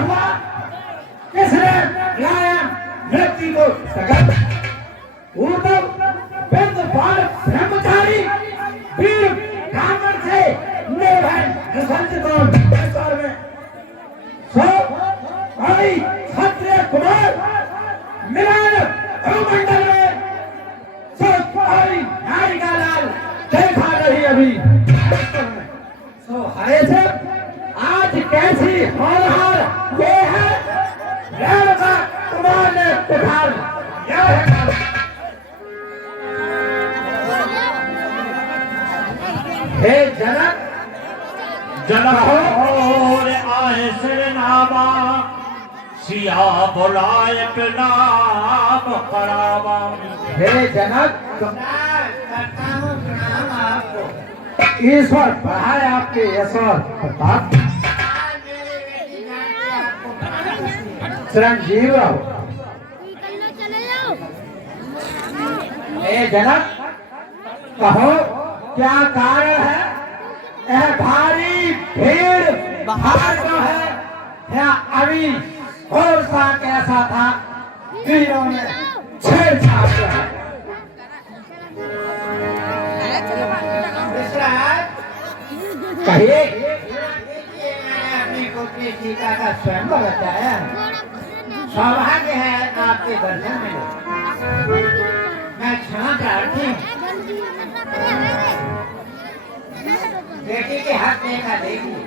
हुआ? किसने लाया व्यक्ति को जगत? ऊर्ध्व बिंद बाल ब्रह्मचारी वीर ब्राह्मण से निर्भय निसंचित और संसार में सो भाई क्षत्रिय कुमार मिलान भूमंडल में सो भाई नारी का लाल देखा नहीं अभी। सो हरे से आज कैसी होनहार ये है रेणुका कुमार ने दिखार यह है। हे जनक जनक और आए सिरनामा सिया बुलायक नाम करावा। हे जनक ईश्वर बढ़ाए आपके यशोर प्रताप चिरंजीव रहो। हे जनक कहो क्या कारण है? यह भारी भीड़ बाहर का है या अभी और सा कैसा था वीरों ने छेड़छाड़ किया? कहिए। मैंने अपनी पुत्री सीता का स्वयं बताया। सौभाग्य है आपके दर्शन मिले। मैं क्षमा प्रार्थी हूँ। बेटी के हाथ देखा देखिए।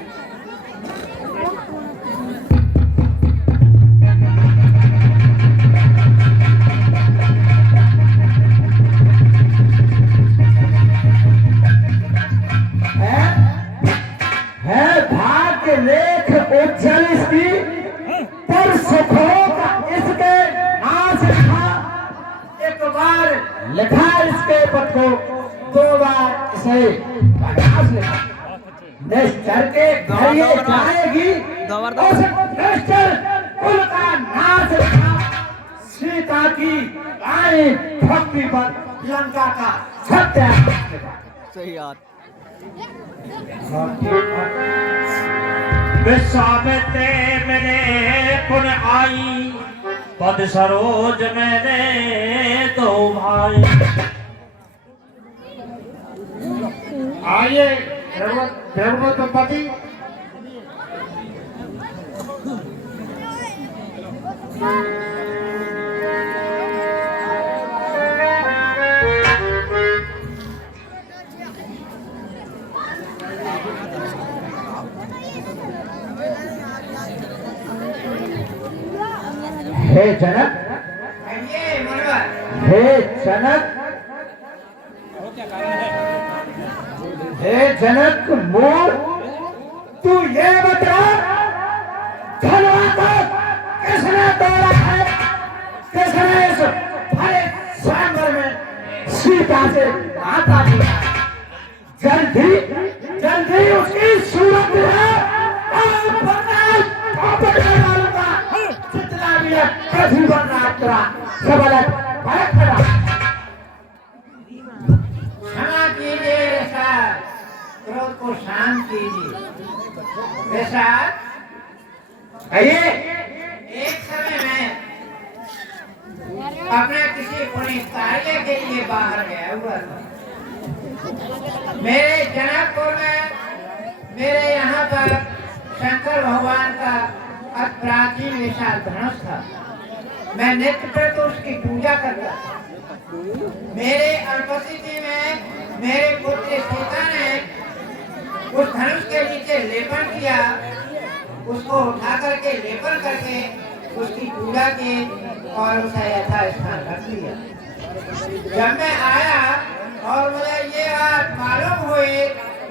है भाग्य लेख उज्जवल इसकी पर सुखों का इसके नाश लिखा। एक बार लिखा इसके पद को, दो बार इसे विनाश लिखा। निश्चर के घर ये जाएगी उस निश्चर कुल का नाश लिखा। सीता की आई भक्ति पर लंका का सत्यानाश लिखा। सही यार। विश्वामित्र मेरे पुन आई पद सरोज मैंने दो भाई। आइए द्रौपदी हे जनक, हे जनक, हे जनक मोर तू ये बता धनवा को किसने तोड़ा है? किसने इस भरे स्वयंवर में सीता से नाता दिया? जल्दी जल्दी उसकी सूरत है और पकड़ डालूंगा। जितना भी है पृथ्वी पर नाचरा सबलक भरत करा। क्षमा कीजिए ऋषभ, क्रोध को शांत कीजिए। ऋषभ, आइए। एक समय में अपने किसी पुण्य कार्य के लिए बाहर गया हुआ था। मेरे जनकपुर में मेरे यहाँ पर शंकर भगवान का अति प्राचीन विशाल धनुष था। मैं नित्य पर तो उसकी पूजा करता था। मेरे अनुपस्थिति में मेरे पुत्र सीता ने उस धनुष के नीचे लेपन किया, उसको उठा करके लेपन करके उसकी पूजा की और उसे यथा स्थान रख दिया। जब मैं आया और मुझे ये बात मालूम हुई,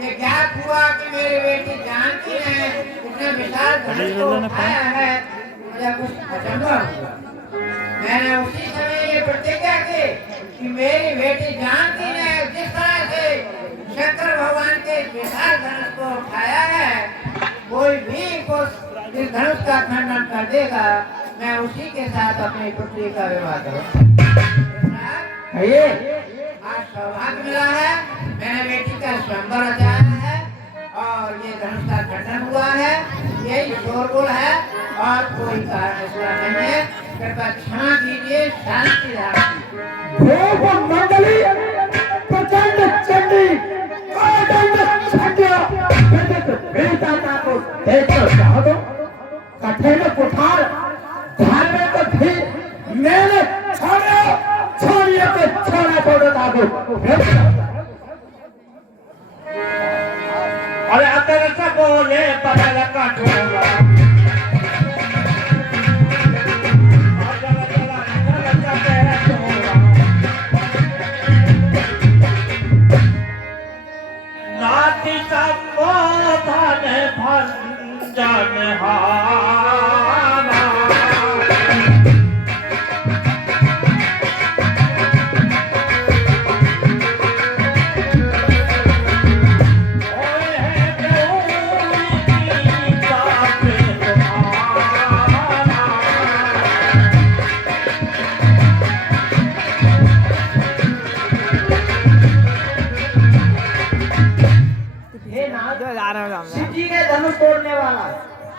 ये ज्ञात हुआ कि मेरी बेटी जानकी ने इतने विशाल धनुष को उठाया है, मुझे कुछ अचंभा हुआ। मैंने उसी समय ये प्रतिज्ञा की कि मेरी बेटी जानकी ने जिस तरह से शंकर भगवान के विशाल धनुष को उठाया है, कोई भी इस धनुष का खंडन कर देगा, मैं उसी के साथ अपनी पुत्री का विवाह करूंगा। आज सौभाग्य मिला है, मैंने बेटी का स्वयंवर रचाया है और ये धनुष का खंडन हुआ है, यही शोरगुल है और कोई कारण ऐसा नहीं है, कृपया क्षमा कीजिए, शांति धारण भोग मंडली प्रचंड चंडी कादंड छंडिया विदित वेदाता को देखो चाहो तो कठिन कुठार धार्मिक भी मैंने छोड़िए के छोड़ा छोड़ो ताको अरे अतर से बोले बदल कठोरा नाती संबोधन भंजन हारा हे नाथ, शिव जी के धनुष तोड़ने वाला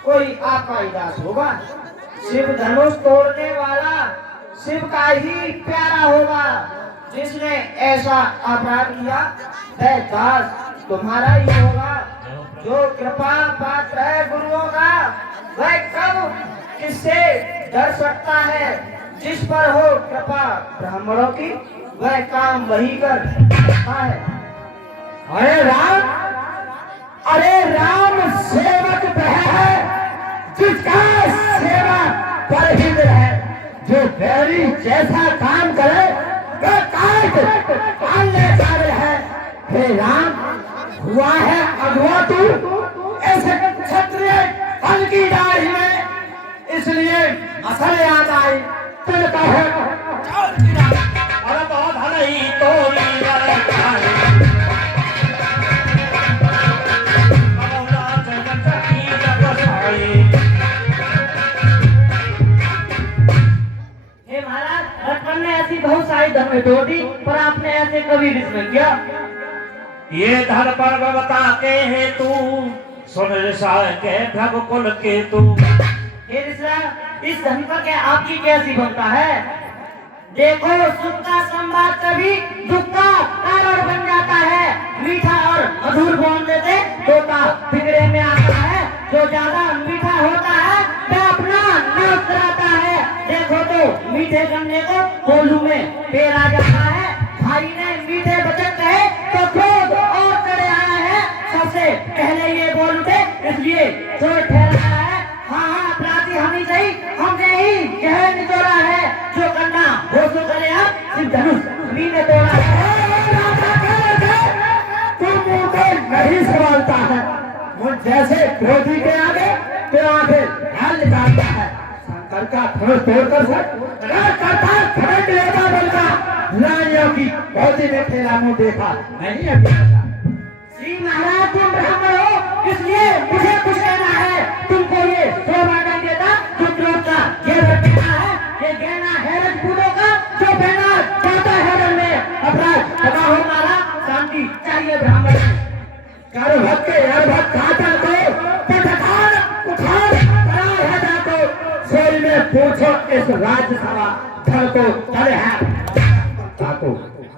कोई आपका ही दास होगा। शिव धनुष तोड़ने वाला शिव का ही प्यारा होगा। जिसने ऐसा अपराध किया वह दास तुम्हारा ही होगा। जो कृपा पात्र है गुरुओं का वह कब किससे डर सकता है। जिस पर हो कृपा ब्राह्मणों की वह काम वही कर सकता है। अरे राम सेवक वह है जिसका सेवा पर ही है। जो बैरी जैसा काम करे वह काट पालने काबिल है। हे राम, हुआ है अगवा तू ऐसे क्षत्रिय फल की डाली में, इसलिए असल याद आई तुम कहो अरे बहुत हलई तोरी हे महाराज, बचपन में ऐसी बहुत सारी धर्म तोड़ी, पर आपने ऐसे कभी नहीं किया। ये धर पर्व बताते हैं तू सुन ऋषा के भ्रगुकुल के तू। हे ऋषा, इस धर्म का क्या आपकी कैसी बनता है। देखो, सुख का संवाद कभी दुख का कारण बन जाता है। मीठा और मधुर बोल देते तोता फिक्रे में आता है। जो ज्यादा मीठा होता है वह अपना नाश कराता है। देखो तो मीठे गन्ने को कोल्हू में पेड़ आ जाता है। भाई ने मीठे वचन कहे तो क्रोध और चढ़े आया है। सबसे पहले ये बोल उठे, इसलिए चोर ठहराया है। हाँ, अपराधी हमी सही, हमने ही यह निचोड़ा है। जो करना हो सो करे, आप सिर्फ धनुष हमी ने तोड़ा है। तुम मुझे नहीं संभालता है। मुझ जैसे क्रोधी के आगे तेरा आगे ध्यान निकालता है। शंकर का धनुष तोड़कर करता खड़े लेता बोलता रानियों की पौधे में तेरा मुंह देखा नहीं अभी श्री महाराज, तुम ब्राह्मण हो, इसलिए मुझे कुछ कहना है। तुमको ये शोभा नहीं देता जो क्रोध का घेरा पहना है। ये गहना है रजपूतों का जो पहना जाता है रण में। अपराध पता हो मारा, शांति चाहिए ब्राह्मण में। कर भक्त यार भक्त काटल को पटखान उठान करा है जाको सोई में पूछो इस राज्यसभा धर को चले हैं ताको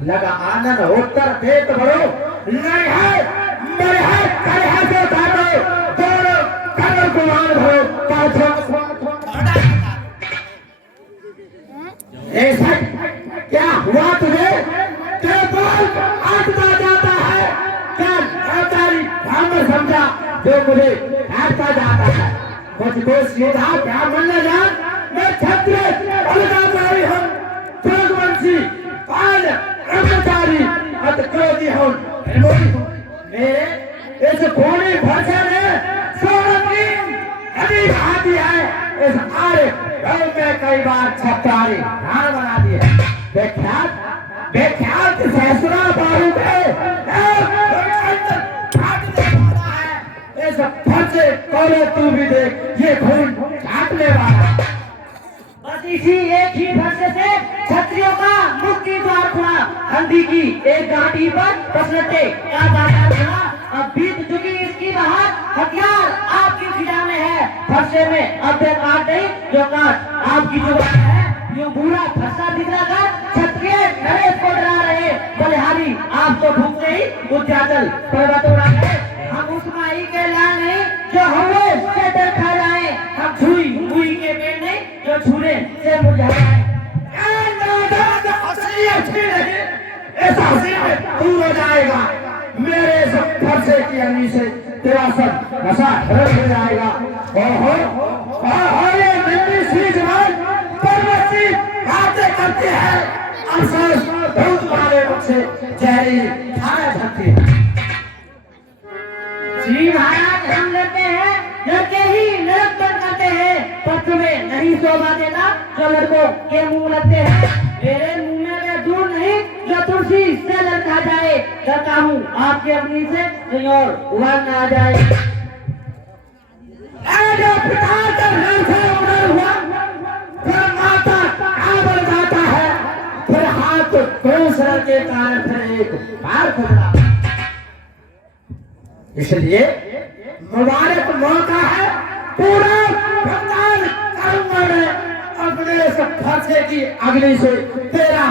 लगा आनंद उत्तर देत बड़ो नहीं है मेरे है करे है जो ताको दोनों करो गुमान भरो पाछो ऐसा क्या हुआ तुझे तेरे बोल आटता जाता है। क्या ब्राह्मण समझा जो मुझे हटता जाता है। मुझको सीधा ब्राह्मण न जान, मैं क्षत्रिय अलगाधारी हूँ, भोगवंशी पाल ब्रह्मचारी अत क्रोधी हूँ, मेरे इस भूमि भरसे में सोरंगी नदी बहाती है। इस आर्य गांव में कई बार छत्रारी राण बना दी है। बेख्यात सहसरा बाहु इस फंसे कोले तू भी देख ये खून छाटने वाला। बस इसी एक ही फरसे से क्षत्रियों का मुक्ति द्वार खुला। हल्दी की एक गांठी पर पसरते का बाजार खुला। अब बीत चुकी इसकी बहार, हथियार आपकी खिजा में है, फरसे में अब बेकार नहीं जो काट आपकी जुबान है। यूं बुरा फरसा दिखलाकर क्षत्रिय नरेश को डरा रहे, बलिहारी आप तो भूखते ही उद्याचल पर्वत उड़ा गए। हम उस माई के लाल नहीं जो हवे से डर खा जाए, हम छुई मुई के पेड़ नहीं जो छूने से मुरझा जाए। ऐसा हंसी में दूर हो जाएगा, मेरे सब फरसे की अग्नि से तेरा सब नशा रख हो जाएगा। और ये मेरी सी जवान पर्वती बातें करते हैं, अफसोस बहुत मारे मुझसे जहरी खाना खाते हैं। जी महाराज, हम लड़ते हैं, लड़के ही नरक बन करते हैं, पर तुम्हें नहीं शोभा देता जो लड़कों के मुंह लगते हैं। मेरे मुंह में वे दूर नहीं जो तुलसी से लड़का जाए, डरता हूँ आपकी अग्नि से कहीं और उबाल न आ जाए। पिता जब घर से उड़ल हुआ, फिर माता काबल जाता है, फिर हाथ दूसरे के कारण फिर एक बार खुला। इसलिए मुबारक मौका है, पूरा भुगतान करूंगा मैं अपने सब फरसे की अग्नि से तेरा।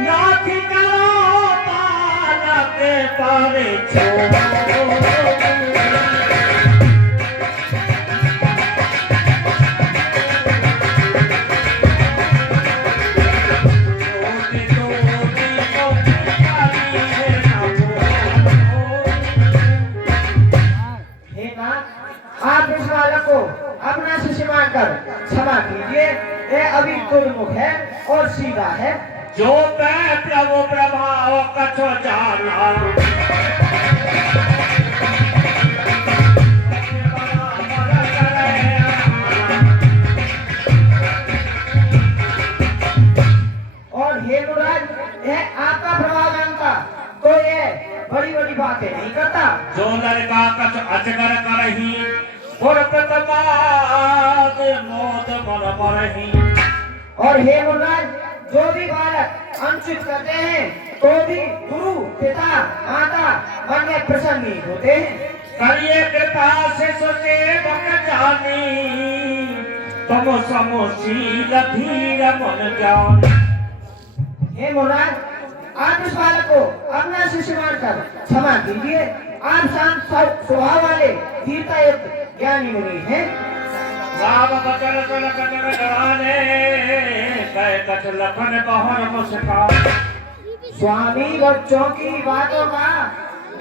नाथी करो ताला के पारे छोड़ो, आप इस बालक को अपना शिष्य मानकर क्षमा कीजिए। ये अभी दुर्मुख है और सीधा है। जो मैं प्रभु प्रभाव कछो जाना, और हे मुराद, यह आपका प्रभाव जानता तो ये बड़ी बड़ी बातें नहीं करता। जो लड़का कछ अजगर करही, पुर प्रतमाद मोद मन मरही। और हे मुराद, जो भी बालक अनुचित करते हैं तो भी गुरु पिता माता मन में प्रसन्न नहीं होते हैं। करिए कृपा से सोचे बक जानी, तुम समोशील धीर मन ज्ञान। हे मुराद, आप इस बालक को अपना शिष्य मानकर क्षमा कीजिए। आप शांत स्वभाव वाले धीरता युक्त ज्ञानी मुनि हैं। राम बचन कल कचर जाने, कह कछ लखन बहन मुस्का। स्वामी बच्चों की बातों का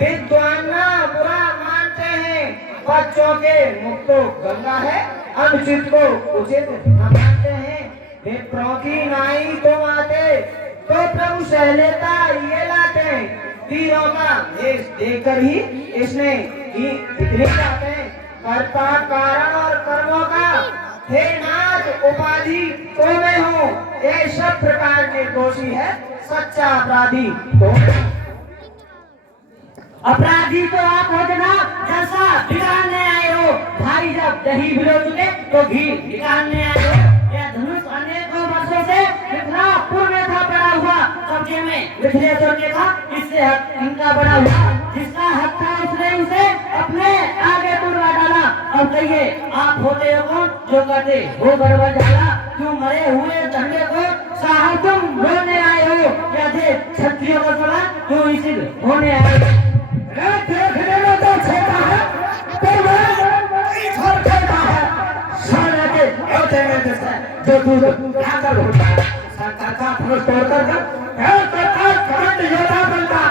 विद्वान ना बुरा मानते हैं। बच्चों के मुख तो गंगा है, अनुचित को उचित न मानते हैं। विप्रों की नाई तो माते तो प्रभु सह लेता ये लाते। वीरों का देश देकर ही इसने इतनी बातें कर्ता कारण और कर्मों का। हे नाथ, उपाधि तो मैं हूँ, ये सब प्रकार के दोषी है, सच्चा अपराधी तो। अपराधी तो आप हो जनाब, जैसा बिगाड़ने आए हो। भाई जब दही भिगो चुके तो घी निकालने आए हो। यह धनुष अनेकों वर्षों से मिथिलापुर में था पड़ा हुआ, कब्जे में मिथिलेश्वर के था, इससे हक इनका बड़ा हुआ। जिसका हक था उसने उसे अपने आगे तुड़वा डाला। अब कहिए आप होते हो कौन जो करते हो गड़बड़ झाला। क्यों मरे हुए झंडे को साहब तुम रोने आए हो, या थे क्षत्रियों का सवाल क्यों इसी होने आए हो। देखने में तो छोटा है, पर वह छोटा है। सोने के होते में जैसे जो दूध लाकर होता है, सरकार का फर्ज तोड़कर करंट योद्धा बनता,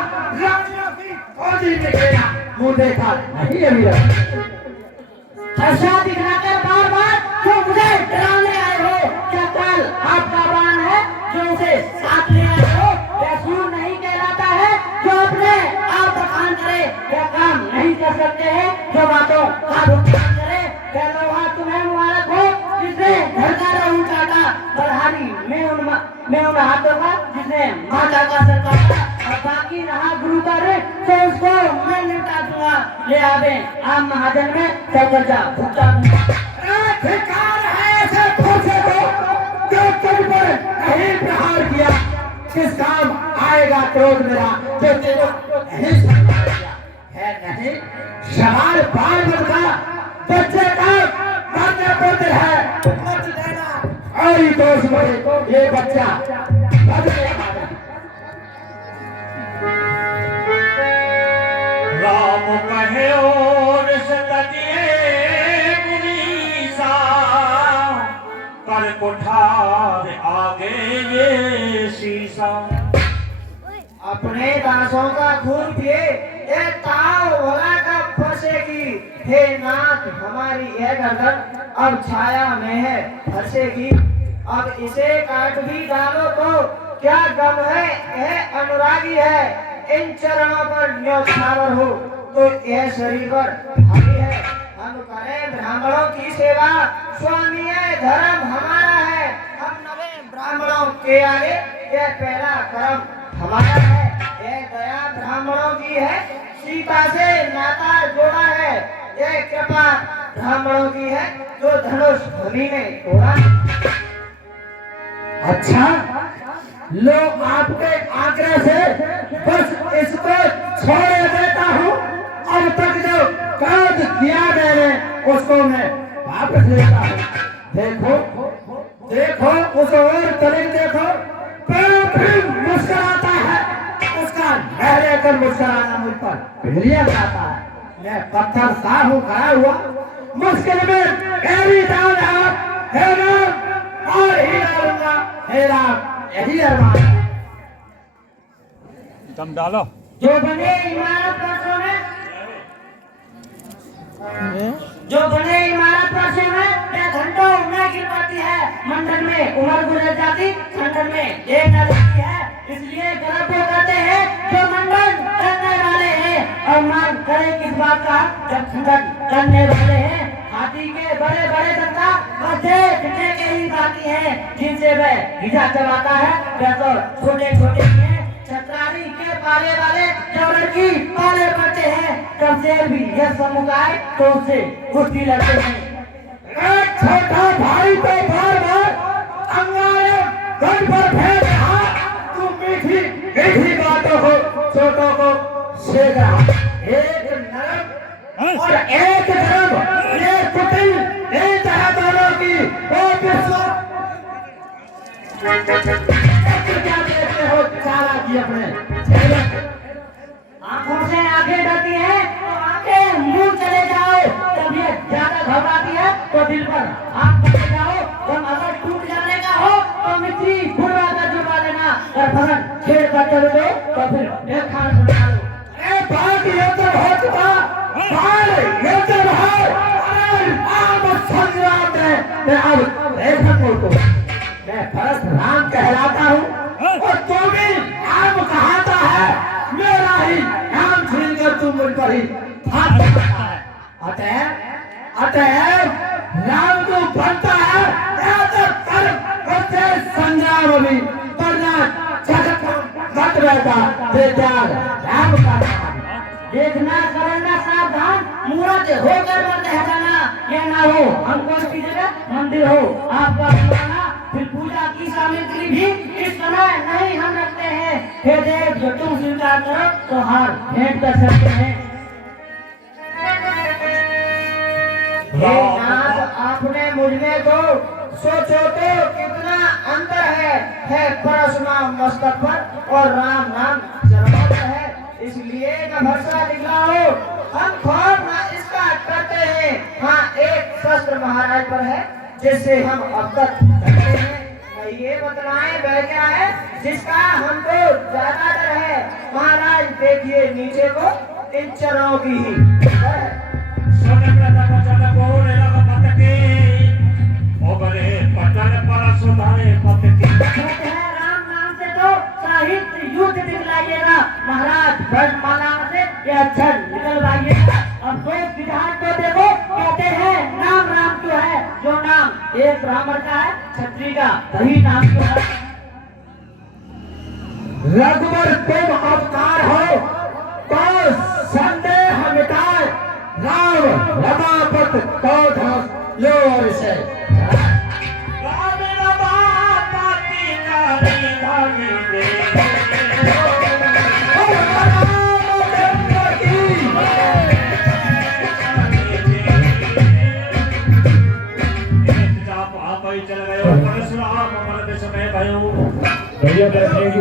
फौजी निकलेगा, मुंह देखा नहीं अभी ऐसा दिखलाकर बार बार जो मुझे डराने आए हो। क्या काल आपका बाण है जो उसे साथ ले आए हो। क्या सूर नहीं कहलाता है जो अपने आप बखान करे। क्या काम नहीं कर सकते हैं जो बातों का भुगतान करे। क्या लोहा तुम्हें मुबारक हो जिसने घर का रहू काटा। बलहारी मैं उन हाथों का जिसने माता का सर काटा। और बाकी रहा गुरु का रे तो उसको मैं निपटा दूंगा। ले आवे आप महाजन में सब कर्जा भुगता दूंगा। अधिकार है ऐसे फौजे को जो तुम पर नहीं प्रहार किया, किस काम आएगा क्रोध मेरा जो तेरा नहीं संभाल किया है? नहीं, सवाल बाल का बच्चे का मान्य पुत्र है, मत देना। और ही दोष मेरे ये बच्चा बदले राम कहे और सतजिए मुनीसा, कर कुठार आगे ये शीशा। अपने दासों का खून पिए ये ताव भला कब फंसेगी? हे नाथ हमारी यह गर्दन अब छाया में है फंसेगी। अब इसे काट भी डालो तो क्या गम है? यह अनुरागी है, इन चरणों पर न्योछावर हो तो यह शरीर पर भारी है। हम करें ब्राह्मणों की सेवा, स्वामी है धर्म हमारा है। हम नवे ब्राह्मणों के आगे यह पहला कर्म हमारा है। यह दया ब्राह्मणों की है, सीता से नाता जोड़ा है। यह कृपा ब्राह्मणों की है, जो धनुष भूमि ने तोड़ा। अच्छा, लोग आपके आग्रह से बस इसको छोड़ देता हूँ। अब तक जो क्रोध किया मैंने उसको मैं वापस लेता हूँ। देखो देखो उस और तरीक देखो, फिर मुस्कुराता है, उसका लहरे कर मुस्कुराना मुझ पर भिड़िया जाता है। मैं पत्थर सा हूँ खड़ा हुआ, मुश्किल में गहरी डाल है राम और ही डालूंगा। हे राम यही अरमान है। दम डालो। जो बने इमारत पर सोने, जो बने इमारत पर सोने, यह घंटों उम्र गिर पाती है। मंडल में उम्र गुजर जाती, खंडन में देर न लगती है। इसलिए गर्व वो करते हैं जो मंडन करने वाले हैं, और मान करें किस बात का जब खंडन करने वाले हैं। हाथी के बड़े बड़े दंता मध्य जितने के ही बाकी हैं, जिनसे वह हिजा चलाता है, वह तो छोटे छोटे हैं। छत्रारी के पाले वाले जब लड़की पाले पड़ते हैं, तब शेर भी यह सम्मुख आए तो उससे कुश्ती लड़ते हैं। एक छोटा भाई तो बार बार अंगारे गन पर फेंक रहा, तुम मीठी मीठी बातों को छोटों को सेक रहा। एक नरम और एक गरम, ये कुटिल नहीं चाहे दोनों की वो विश्व क्या देखते हो चालाकी अपने आंखों से आंखें डरती हैं तो आंखें मुंह चले जाओ। जब ये ज्यादा घबराती है तो दिल पर हाथ पकड़ जाओ। जब अगर टूट जाने का हो तो मिट्टी फुलवा कर जुड़वा देना, और फसल छेड़ कर चलो तो फिर एक खान बना लो। ए बात ये तो हो चुका, बाल ये तो है। अब संग्राम में अब ऐसा को मैं फरस राम कहलाता हूँ और तू भी राम कहता है। मेरा ही नाम छीनकर तू मुझ पर ही हाथ उठाता है। अतः राम को बनता है या तो कर बच्चे संग्राम में, वरना जगत मत रहता बेचार राम का नाम। देखना करना सावधान, मूर्त होकर मत हटाना। ये ना हो हमको की जगह मंदिर हो आपका पुराना, फिर पूजा की सामग्री भी इस समय नहीं हम रखते हैं। हे देव जो तुम स्वीकार करो तो हार भेंट कर सकते हैं। हे नाथ आपने मुझ में तो सोचो तो कितना अंतर है परशुराम मस्तक पर और राम नाम चरण पर है। इसलिए न भरसा निकला हो, हम खौफ ना इसका करते हैं। हाँ एक शस्त्र महाराज पर है जिससे हम अब तक डरते हैं। ये बतलाएं वह क्या है जिसका हमको ज्यादा डर है? महाराज देखिए नीचे को, इन चरणों की ही डर है। राम नाम से तो साहित्य युद्ध दिखलाइएगा महाराज, भस्माला से यह अक्षर निकलवाइएगा। अब दो विधान को देखो, कहते हैं नाम राम क्यों है? जो नाम एक ब्राह्मण का है, क्षत्रिय का, वही नाम क्यों है? रघुवर तुम अवतार हो तो संदेह मिटाए, राम रमापत कौध लो और से। राम रमापति भैया बैठने की